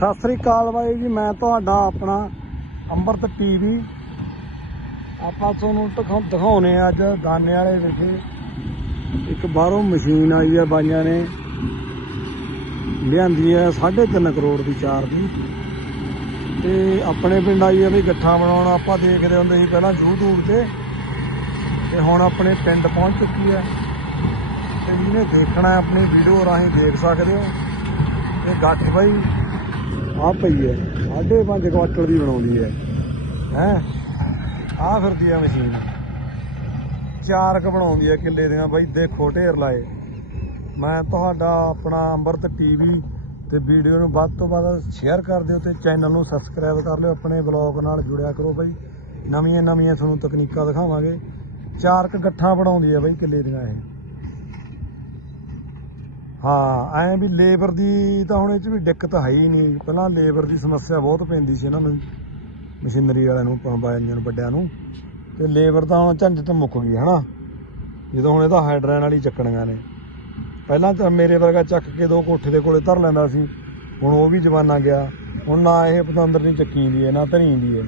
ਸਤਿ ਸ੍ਰੀ ਅਕਾਲ ਬਾਈ ਜੀ, ਮੈਂ ਤੁਹਾਡਾ ਆਪਣਾ ਅੰਮ੍ਰਿਤ ਟੀਵੀ। ਆਪਾਂ ਤੁਹਾਨੂੰ ਦਿਖਾ- ਦਿਖਾਉਣੇ ਆ ਅੱਜ ਦਾਨੇ ਵਾਲੇ ਵਿਖੇ। ਇੱਕ ਬਾਹਰੋਂ ਮਸ਼ੀਨ ਆਈ ਆ ਬਾਈਆਂ ਨੇ। ਲਿਆਂਦੀ ਹੈ 3.5 ਕਰੋੜ ਦੀ ਚਾਰ ਦੀ। ਤੇ ਆਪਣੇ ਪਿੰਡ ਆਈ ਆ ਵੀ ਗੱਠਾਂ ਬਣਾਉਣ, ਆਪਾਂ ਦੇਖਦੇ ਹੁੰਦੇ ਸੀ ਪਹਿਲਾਂ YouTube ਤੇ। ਤੇ ਹੁਣ ਆਪਣੇ ਪਿੰਡ ਪਹੁੰਚ ਚੁੱਕੀ ਹੈ ਤੇ ਜਿਹਨੇ ਦੇਖਣਾ ਆਪਣੀ ਵੀਡੀਓ ਰਾਹੀਂ ਦੇਖ ਸਕਦੇ ਹੋ। ਇਹ ਗੱਠ ਬਾਈ ਆ ਪਈ ਹੈ। ਸਾਢੇ ਪੰਜ ਕੁਆਟਰ ਦੀ ਬਣਾਉਂਦੀ ਹੈ। ਹੈ? ਆ ਫਿਰਦੀ ਹੈ ਮਸ਼ੀਨ। ਚਾਰਕ ਬਣਾਉਂਦੀ ਹੈ ਕਿੱਲੇ ਦੀਆਂ। ਬਾਈ ਦੇਖੋ ਢੇਰ ਲਾਏ। ਮੈਂ ਤੁਹਾਡਾ ਆਪਣਾ ਅੰਮ੍ਰਿਤ ਟੀਵੀ ਤੇ ਵੀਡੀਓ ਨੂੰ ਵੱਧ ਤੋਂ ਵੱਧ ਸ਼ੇਅਰ ਕਰ ਦਿਓ ਤੇ ਚੈਨਲ ਨੂੰ ਸਬਸਕ੍ਰਾਈਬ ਕਰ ਲਿਓ। ਆਪਣੇ ਬਲੌਗ ਨਾਲ ਜੁੜਿਆ ਕਰੋ ਬਾਈ। ਨਵੀਆਂ ਨਵੀਆਂ ਤੁਹਾਨੂੰ ਤਕਨੀਕਾਂ ਦਿਖਾਵਾਂਗੇ। ਚਾਰਕ ਗੱਠਾਂ ਬਣਾਉਂਦੀ ਹੈ ਬਾਈ ਕਿੱਲੇ ਦੀਆਂ ਇਹ। ਹਾਂ, ਐਂ ਵੀ ਲੇਬਰ ਦੀ ਤਾਂ ਹੁਣ ਇਹ ਚ ਵੀ ਦਿੱਕਤ ਹੈ ਹੀ ਨਹੀਂ। ਪਹਿਲਾਂ ਲੇਬਰ ਦੀ ਸਮੱਸਿਆ ਬਹੁਤ ਪੈਂਦੀ ਸੀ ਇਹਨਾਂ ਨੂੰ ਮਸ਼ੀਨਰੀ ਵਾਲਿਆਂ ਨੂੰ ਪੰਬਾਈਆਂ ਨੂੰ, ਵੱਡਿਆਂ ਨੂੰ। ਤੇ ਲੇਬਰ ਤਾਂ ਹੁਣ ਝੰਜਟ ਮੁੱਕ ਗਈ, ਹਨਾ? ਜਦੋਂ ਹੁਣ ਇਹਦਾ ਹਾਈਡਰਨ ਵਾਲੀ ਚੱਕਣੀਆਂ ਨੇ। ਪਹਿਲਾਂ ਤਾਂ ਮੇਰੇ ਵਰਗਾ ਚੱਕ ਕੇ ਦੋ ਕੋਠੇ ਦੇ ਕੋਲੇ ਧਰ ਲੈਂਦਾ ਸੀ। ਹੁਣ ਉਹ ਵੀ ਜਵਾਨਾ ਗਿਆ। ਹੁਣ ਨਾ ਇਹ ਪਤੰਦਰ ਦੀ ਚੱਕੀ ਦੀ ਹੈ, ਨਾ ਧਰੀ ਦੀ ਹੈ।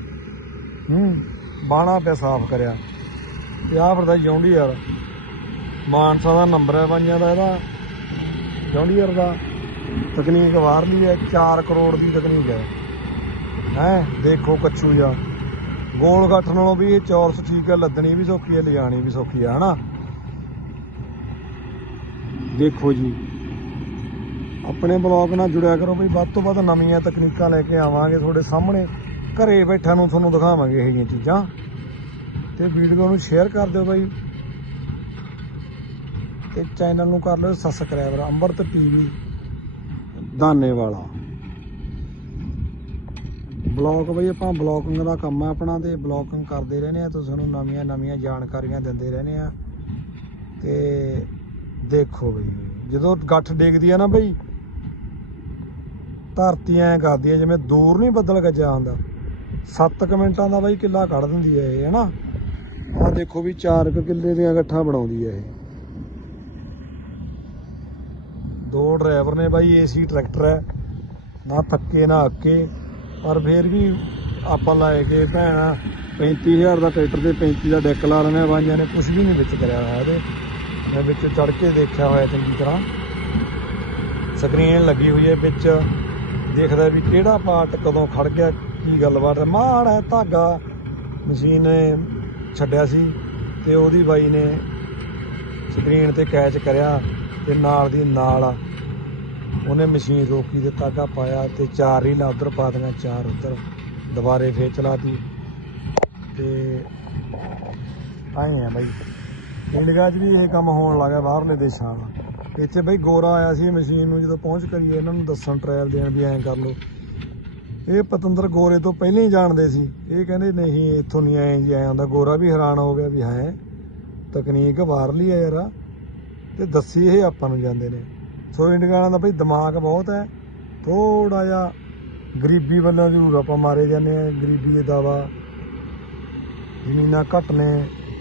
ਹੂੰ, ਬਾਣਾ ਪਿਆ ਸਾਫ਼ ਕਰਿਆ। ਤੇ ਆਹ ਫਿਰਦਾ ਜਿਉਂਦੀ ਯਾਰ। ਮਾਨਸਾ ਦਾ ਨੰਬਰ ਹੈ ਬਾਈਆਂ ਦਾ ਇਹਦਾ। ਜੌਂਡੀਅਰ ਦਾ ਤਕਨੀਕ ਬਾਹਰਲੀ ਹੈ 4 ਕਰੋੜ ਦੀ ਤਕਨੀਕ ਹੈ। ਹੈ? ਦੇਖੋ ਕੱਛੂ ਜਾ ਗੋਲ ਗੱਠ ਨਾਲੋਂ ਵੀ ਇਹ ਚੌਰਸ ਠੀਕ ਹੈ, ਲੱਦਣੀ ਵੀ ਸੌਖੀ ਹੈ ਲਿਜਾਣੀ ਵੀ ਸੌਖੀ ਹੈ, ਹਨਾ? ਦੇਖੋ ਜੀ। ਆਪਣੇ ਬਲੌਗ ਨਾਲ ਜੁੜਿਆ ਕਰੋ ਬਈ ਵੱਧ ਤੋਂ ਵੱਧ ਨਵੀਆਂ ਤਕਨੀਕਾਂ ਲੈ ਕੇ ਆਵਾਂਗੇ ਤੁਹਾਡੇ ਸਾਹਮਣੇ। ਘਰੇ ਬੈਠਾ ਨੂੰ ਤੁਹਾਨੂੰ ਦਿਖਾਵਾਂਗੇ ਇਹ ਜਿਹੀਆਂ ਚੀਜ਼ਾਂ। ਤੇ ਵੀਡੀਓ ਨੂੰ ਸ਼ੇਅਰ ਕਰ ਦਿਓ ਬਾਈ। ਤੇ ਚੈਨਲ ਨੂੰ ਕਰ ਲਿਓ ਸਬਸਕ੍ਰਾਈਬਰ, ਅੰਮ੍ਰਿਤ ਟੀਵੀ। ਦਾਨੇ ਵਾਲਾ ਬਲੌਗ ਬਈ, ਆਪਾਂ ਬਲੌਗਿੰਗ ਦਾ ਕੰਮ ਆ ਆਪਣਾ ਤੇ ਬਲੌਗਿੰਗ ਕਰਦੇ ਰਹਿੰਦੇ ਆ ਤੁਹਾਨੂੰ ਨਵੀਆਂ ਨਵੀਆਂ ਜਾਣਕਾਰੀਆਂ ਦਿੰਦੇ ਰਹਿੰਦੇ ਆ। ਤੇ ਦੇਖੋ ਬਈ, ਜਦੋਂ ਗੱਠ ਡੇਗਦੀ ਆ ਨਾ ਬਈ, ਧਰਤੀ ਐ ਕਰਦੀ ਆ, ਜਿਵੇਂ ਦੂਰ ਨਹੀਂ ਬੱਦਲ ਗੱਜਿਆ ਹੁੰਦਾ। 7 ਮਿੰਟਾਂ ਦਾ ਬਈ ਕਿੱਲਾ ਕੱਢ ਦਿੰਦੀ ਐ ਇਹ, ਹਨਾ? ਆ ਦੇਖੋ ਵੀ 4 ਕਿੱਲੇ ਦੀਆਂ ਗੱਠਾਂ ਬਣਾਉਂਦੀ ਐ ਇਹ। ਦੋ ਡਰਾਈਵਰ ਨੇ ਬਾਈ, ਏਸੀ ਟਰੈਕਟਰ ਹੈ। ਨਾ ਥੱਕੇ, ਨਾ ਅੱਕੇ। ਪਰ ਫੇਰ ਵੀ ਆਪਾਂ ਲਾਏ ਕੇ ਭੈਣ 35000 ਦਾ ਟਰੈਕਟਰ ਤੇ 35 ਦਾ ਡੈਕ ਲਾ ਲੈਣੇ ਬਾਈਆਂ ਨੇ ਕੁਝ ਵੀ ਨਹੀਂ ਵਿੱਚ ਕਰਿਆ ਹੋਇਆ ਇਹਦੇ। ਮੈਂ ਵਿੱਚ ਚੜ ਕੇ ਦੇਖਿਆ ਹੋਇਆ ਚੰਗੀ ਤਰ੍ਹਾਂ। ਸਕਰੀਨ ਲੱਗੀ ਹੋਈ ਹੈ ਵਿੱਚ। ਦੇਖਦਾ ਵੀ ਕਿਹੜਾ ਪਾਰਟ ਕਦੋਂ ਖੜ ਗਿਆ, ਕੀ ਗੱਲਬਾਤ ਹੈ। ਮਾੜਾ ਧਾਗਾ ਮਸ਼ੀਨ ਨੇ ਛੱਡਿਆ ਸੀ ਤੇ ਉਹਦੀ ਬਾਈ ਨੇ ਸਕਰੀਨ ਤੇ ਕੈਚ ਕਰਿਆ ਤੇ ਨਾਲ ਦੀ ਨਾਲ ਉਹਨੇ ਮਸ਼ੀਨ ਰੋਕੀ ਤੇ ਤਾਗਾ ਪਾਇਆ ਤੇ ਚਾਰ ਰੀਲਾਂ ਉਧਰ ਪਾ ਦਿੱਤੀਆਂ, ਚਾਰ ਉਧਰ ਦੁਬਾਰੇ ਫੇਰ ਚਲਾਤੀ। ਤੇ ਆਏ ਆ ਬਾਈ। ਇੰਡੀਆ 'ਚ ਵੀ ਇਹ ਕੰਮ ਹੋਣ ਲੱਗਾ ਬਾਹਰਲੇ ਦੇਸ਼ਾਂ ਦਾ। ਇੱਥੇ ਬਈ ਗੋਰਾ ਆਇਆ ਸੀ ਮਸ਼ੀਨ ਨੂੰ ਜਦੋਂ ਪਹੁੰਚ ਕਰੀਏ, ਇਹਨਾਂ ਨੂੰ ਦੱਸਣ ਟ੍ਰਾਇਲ ਦੇਣ ਵੀ ਐਂ ਕਰ ਲਓ। ਇਹ ਪਤੰਦਰ ਗੋਰੇ ਤੋਂ ਪਹਿਲਾਂ ਹੀ ਜਾਣਦੇ ਸੀ। ਇਹ ਕਹਿੰਦੇ, ਨਹੀਂ, ਇੱਥੋਂ ਨਹੀਂ ਆਏ ਜੀ, ਐਂ ਹੁੰਦਾ ਗੋਰਾ ਵੀ ਹੈਰਾਨ ਹੋ ਗਿਆ ਵੀ ਹੈ। ਤਕਨੀਕ ਬਾਹਰਲੀ ਹੈ ਯਾਰ ਤੇ ਦੱਸੀ ਇਹ ਆਪਾਂ ਨੂੰ ਜਾਂਦੇ ਨੇ। ਸੋ ਇੰਡੀਆਨਾਂ ਦਾ ਬਈ ਦਿਮਾਗ ਬਹੁਤ ਹੈ। ਥੋੜਾ ਜਿਹਾ ਗਰੀਬੀ ਵੱਲੋਂ ਜ਼ਰੂਰ ਆਪਾਂ ਮਾਰੇ ਜਾਂਦੇ ਆ ਗਰੀਬੀ ਦੇ ਦਾਵਾ। ਜ਼ਮੀਨਾਂ ਘੱਟ ਨੇ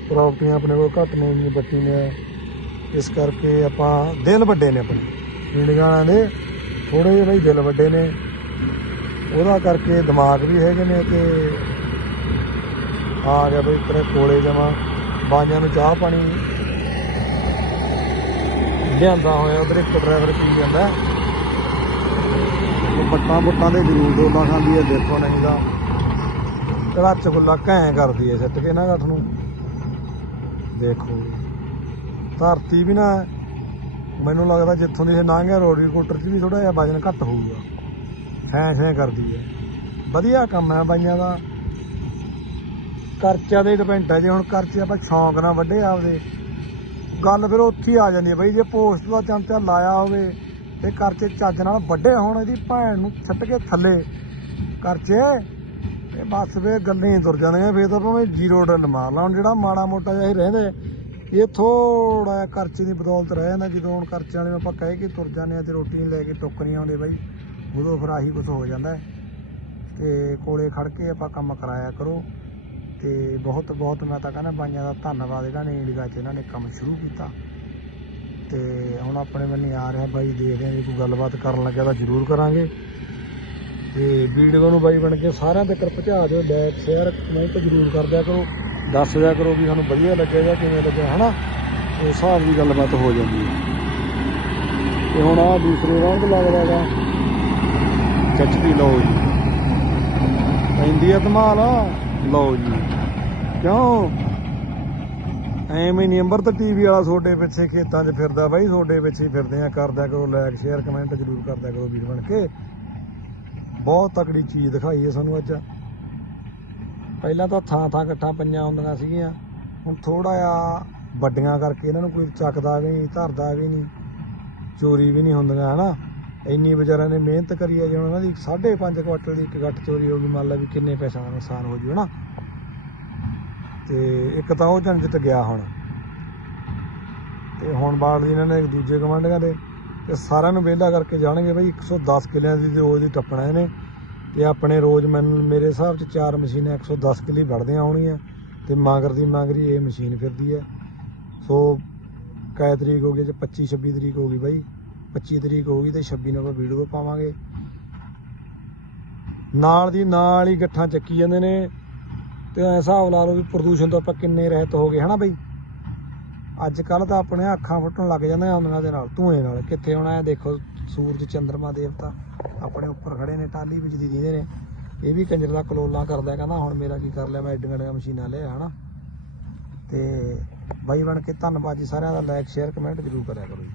ਪ੍ਰਾਪਰਟੀਆਂ ਆਪਣੇ ਕੋਲ ਘੱਟ ਨੇ, ਇੰਨੀ ਬੱਟੀ ਨੇ। ਇਸ ਕਰਕੇ ਆਪਾਂ ਦਿਲ ਵੱਡੇ ਨੇ ਆਪਣੇ। ਇੰਡੀਆਨਾਂ ਦੇ ਥੋੜੇ ਜਿਹੇ ਭਾਈ ਦਿਲ ਵੱਡੇ ਨੇ। ਉਹਦਾ ਕਰਕੇ ਦਿਮਾਗ ਵੀ ਹੈਗੇ ਨੇ ਤੇ ਆ ਗਿਆ ਬਈ ਤੇਰੇ ਕੋਲੇ ਜਮਾ। ਬਾਈਆਂ ਨੂੰ ਚਾਹ ਪਾਣੀ ਲਿਆਂਦਾ ਹੋਇਆ, ਉਧਰ ਇੱਕ ਡਰਾਈਵਰ ਪੀ ਜਾਂਦਾ। ਉਹ ਬੱਟਾਂ ਬੁੱਟਾਂ ਦੇ ਜ਼ਰੂਰ ਦੋਲਾ ਖਾਂਦੀ ਹੈ, ਦੇਖੋ ਨਹੀਂ ਤਾਂ। ਕੜਾਚ ਗੁੱਲਾ ਘੈਂ ਕਰਦੀ ਹੈ ਸਿੱਟ ਕੇ ਨਾ ਗੱਠ ਨੂੰ ਦੇਖੋ ਧਰਤੀ ਵੀ ਨਾ, ਮੈਨੂੰ ਲੱਗਦਾ ਜਿੱਥੋਂ ਦੀ ਇਹ ਲੰਘਿਆ ਰੋੜੀ ਕੋਟਰ 'ਚ ਵੀ ਥੋੜਾ ਜਿਹਾ ਵਜਨ ਘੱਟ ਹੋਊਗਾ। ਹੈਂ ਸ਼ੈਂ ਕਰਦੀ ਹੈ। ਵਧੀਆ ਕੰਮ ਹੈ ਬਾਈਆਂ ਦਾ। ਖਰਚਾ ਦੇ ਡਿਪੈਂਡ ਹੈ ਜੇ ਹੁਣ ਖਰਚੇ ਆਪਾਂ ਸ਼ੌਂਕ ਨਾਲ ਵੱਡੇ ਆਪਦੇ, ਗੱਲ ਫਿਰ ਉੱਥੇ ਹੀ ਆ ਜਾਂਦੀ ਹੈ ਬਈ, ਜੇ ਪੋਸਟ ਦਾ ਚਮਚਾ ਲਾਇਆ ਹੋਵੇ ਤੇ ਖਰਚੇ ਚੱਜ ਨਾਲ ਵੱਡੇ ਹੋਣ, ਇਹਦੀ ਭੈਣ ਨੂੰ ਛੱਡ ਕੇ ਥੱਲੇ ਖਰਚੇ ਤੇ ਬਸ ਫੇਰ ਗੱਲਾਂ ਹੀ ਤੁਰ ਜਾਂਦੀਆਂ, ਫੇਰ ਤਾਂ ਭਾਵੇਂ ਜ਼ੀਰੋ ਡਲ ਮਾਰ ਲਾ ਜਿਹੜਾ ਮਾੜਾ ਮੋਟਾ ਜਿਹਾ ਹੀ ਰਹਿੰਦੇ, ਇਹ ਥੋੜਾ ਜਿਹਾ ਖਰਚੇ ਦੀ ਬਦੌਲਤ ਰਹਿ ਜਾਂਦਾ, ਜਦੋਂ ਹੁਣ ਖਰਚੇ ਵਾਲੇ ਨੂੰ ਆਪਾਂ ਕਹਿ ਕੇ ਤੁਰ ਜਾਂਦੇ ਆ ਤੇ ਰੋਟੀ ਨਹੀਂ ਲੈ ਕੇ ਟੋਕਰੀਆਂ ਆਉਂਦੇ ਬਾਈ, ਉਦੋਂ ਫਿਰ ਆਹੀ ਕੁਝ ਹੋ ਜਾਂਦਾ ਹੈ। ਤੇ ਕੋਲੇ ਖੜ ਕੇ ਆਪਾਂ ਕੰਮ ਕਰਾਇਆ ਕਰੋ। ਤੇ ਬਹੁਤ ਬਹੁਤ ਮੈਂ ਤਾਂ ਕਹਿੰਦਾ ਬਾਈਆਂ ਦਾ ਧੰਨਵਾਦ ਇਹਨਾਂ ਨੇ, ਇੰਡੀਆ 'ਚ ਇਹਨਾਂ ਨੇ ਕੰਮ ਸ਼ੁਰੂ ਕੀਤਾ। ਤੇ ਹੁਣ ਆਪਣੇ ਬੰਨੇ ਆ ਰਿਹਾ, ਬਾਈ ਦੇਖਦੇ ਹਾਂ ਜੇ ਕੋਈ ਗੱਲਬਾਤ ਕਰਨ ਲੱਗਿਆ ਤਾਂ ਜ਼ਰੂਰ ਕਰਾਂਗੇ। ਤੇ ਵੀਡੀਓ ਨੂੰ ਬਾਈ ਬਣ ਕੇ ਸਾਰਿਆਂ ਤੱਕ ਪਹੁੰਚਾ ਦਿਓ ਲਾਈਕ ਸ਼ੇਅਰ ਕਮੈਂਟ ਜ਼ਰੂਰ ਕਰ ਦਿਆ ਕਰੋ। ਦੱਸ ਦਿਆ ਕਰੋ ਵੀ ਸਾਨੂੰ ਵਧੀਆ ਲੱਗਿਆ ਜਾਂ ਕਿਵੇਂ ਲੱਗਿਆ, ਹਨਾ? ਉਸ ਹਿਸਾਬ ਦੀ ਗੱਲਬਾਤ ਹੋ ਜਾਂਦੀ ਹੈ। ਤੇ ਹੁਣ ਆ ਦੂਸਰੇ ਰੌਂਦ ਲੱਗਦਾ ਗਾ। ਚੱਚਦੀ ਲਓ ਜੀ। ਪੈਂਦੀ ਆ। ਧਮਾਲ ਲਓ ਜੀ। ਕਿਉਂ? ਐਵੇਂ ਨਹੀਂ ਅੰਬਰ ਤੇ ਟੀਵੀ ਵਾਲਾ ਤੁਹਾਡੇ ਪਿੱਛੇ ਖੇਤਾਂ 'ਚ ਫਿਰਦਾ ਬਾਈ, ਤੁਹਾਡੇ ਪਿੱਛੇ ਫਿਰਦੇ ਆ। ਕਰਦਿਆ ਕਰੋ ਲਾਈਕ ਸ਼ੇਅਰ ਕਮੈਂਟ ਜ਼ਰੂਰ ਕਰਦਿਆ ਕਰੋ ਵੀਰ ਬਣ ਕੇ। ਬਹੁਤ ਤਕੜੀ ਚੀਜ਼ ਦਿਖਾਈ ਹੈ ਸਾਨੂੰ ਅੱਜ। ਪਹਿਲਾਂ ਤਾਂ ਥਾਂ ਥਾਂ ਇਕੱਠਾ ਪੰਜਾਂ ਹੁੰਦੀਆਂ ਸੀਗੀਆਂ। ਹੁਣ ਥੋੜਾ ਜਿਹਾ ਵੱਡੀਆਂ ਕਰਕੇ ਇਹਨਾਂ ਨੂੰ ਕੋਈ ਚੱਕਦਾ ਵੀ ਨਹੀਂ, ਧਰਦਾ ਵੀ ਨਹੀਂ, ਚੋਰੀ ਵੀ ਨਹੀਂ ਹੁੰਦੀਆਂ, ਹਨਾ? ਇੰਨੀ ਵਿਚਾਰਿਆਂ ਨੇ ਮਿਹਨਤ ਕਰੀ ਹੈ ਜਿਵੇਂ ਉਹਨਾਂ ਦੀ 5.5 ਕੁਆਟਲ ਦੀ ਇੱਕ ਗੱਠ ਚੋਰੀ ਹੋ ਗਈ, ਮੰਨ ਲਾ ਵੀ ਕਿੰਨੇ ਪੈਸਿਆਂ ਦਾ ਨੁਕਸਾਨ ਹੋ ਜੂ, ਹਨਾ? ਤੇ ਇੱਕ ਤਾਂ ਉਹ ਝੰਜਟ ਗਿਆ ਹੁਣ। ਤੇ ਹੁਣ ਬਾਅਦ ਇਹਨਾਂ ਨੇ ਦੂਜੇ ਗਵਾਂਢੀਆਂ ਦੇ, ਤੇ ਸਾਰਿਆਂ ਨੂੰ ਵਿਹਲਾ ਕਰਕੇ ਜਾਣਗੇ ਬਈ 110 ਕਿੱਲਿਆਂ ਦੀ ਰੋਜ਼ ਹੀ ਟੱਪਣਾ ਇਹਨੇ। ਤੇ ਆਪਣੇ ਰੋਜ਼ ਮੈਨੂੰ ਮੇਰੇ ਹਿਸਾਬ ਚ ਚਾਰ ਮਸ਼ੀਨਾਂ 110 ਕਿੱਲੇ ਵੜਦੀਆਂ ਹੋਣੀਆਂ ਤੇ ਮਾਂਗਰ ਦੀ ਮਾਂਗਰੀ ਇਹ ਮਸ਼ੀਨ ਫਿਰਦੀ ਹੈ ਸੋ, ਕੈ ਤਰੀਕ ਹੋ ਗਈ ਜੇ 25 26 ਤਰੀਕ ਹੋ ਗਈ ਬਾਈ। 25 ਤਰੀਕ ਹੋ ਗਈ ਤੇ 26 ਨੂੰ ਆਪਾਂ ਵੀਡੀਓ ਪਾਵਾਂਗੇ। ਨਾਲ ਦੀ ਨਾਲ ਹੀ ਗੱਠਾਂ ਚੱਕੀ ਜਾਂਦੇ ਨੇ ਤੇ ਐਂ ਹਿਸਾਬ ਲਾ ਲਓ ਵੀ ਪ੍ਰਦੂਸ਼ਣ ਤੋਂ ਆਪਾਂ ਕਿੰਨੇ ਰਹਿਤ ਹੋ ਗਏ, ਹਨਾ ਬਈ? ਅੱਜ ਕੱਲ ਤਾਂ ਆਪਣੇ ਅੱਖਾਂ ਫੁੱਟਣ ਲੱਗ ਜਾਂਦੀਆਂ ਉਹਨਾਂ ਦੇ ਨਾਲ, ਧੂਏ ਨਾਲ। ਕਿੱਥੇ ਹੋਣਾ ਹੈ? ਦੇਖੋ, ਸੂਰਜ, ਚੰਦਰਮਾ ਦੇਵਤਾ ਆਪਣੇ ਉੱਪਰ ਖੜੇ ਨੇ ਟਾਲੀ ਵਿੱਚ ਦੀ ਦੀਦੇ ਨੇ। ਇਹ ਵੀ ਕੰਜਰ ਦਾ ਕਲੋਲਾ ਕਰਦਾ, ਕਹਿੰਦਾ ਹੁਣ ਮੇਰਾ ਕੀ ਕਰ ਲਿਆ, ਮੈਂ ਐਡੀਆਂ ਐਡੀਆਂ ਮਸ਼ੀਨਾਂ ਲਿਆ, ਹਨਾ? ਤੇ ਬਾਈ ਬਣ ਕੇ ਧੰਨਵਾਦ ਜੀ ਸਾਰਿਆਂ ਦਾ ਲਾਈਕ ਸ਼ੇਅਰ ਕਮੈਂਟ ਜ਼ਰੂਰ ਕਰਿਆ ਕਰੋ ਜੀ।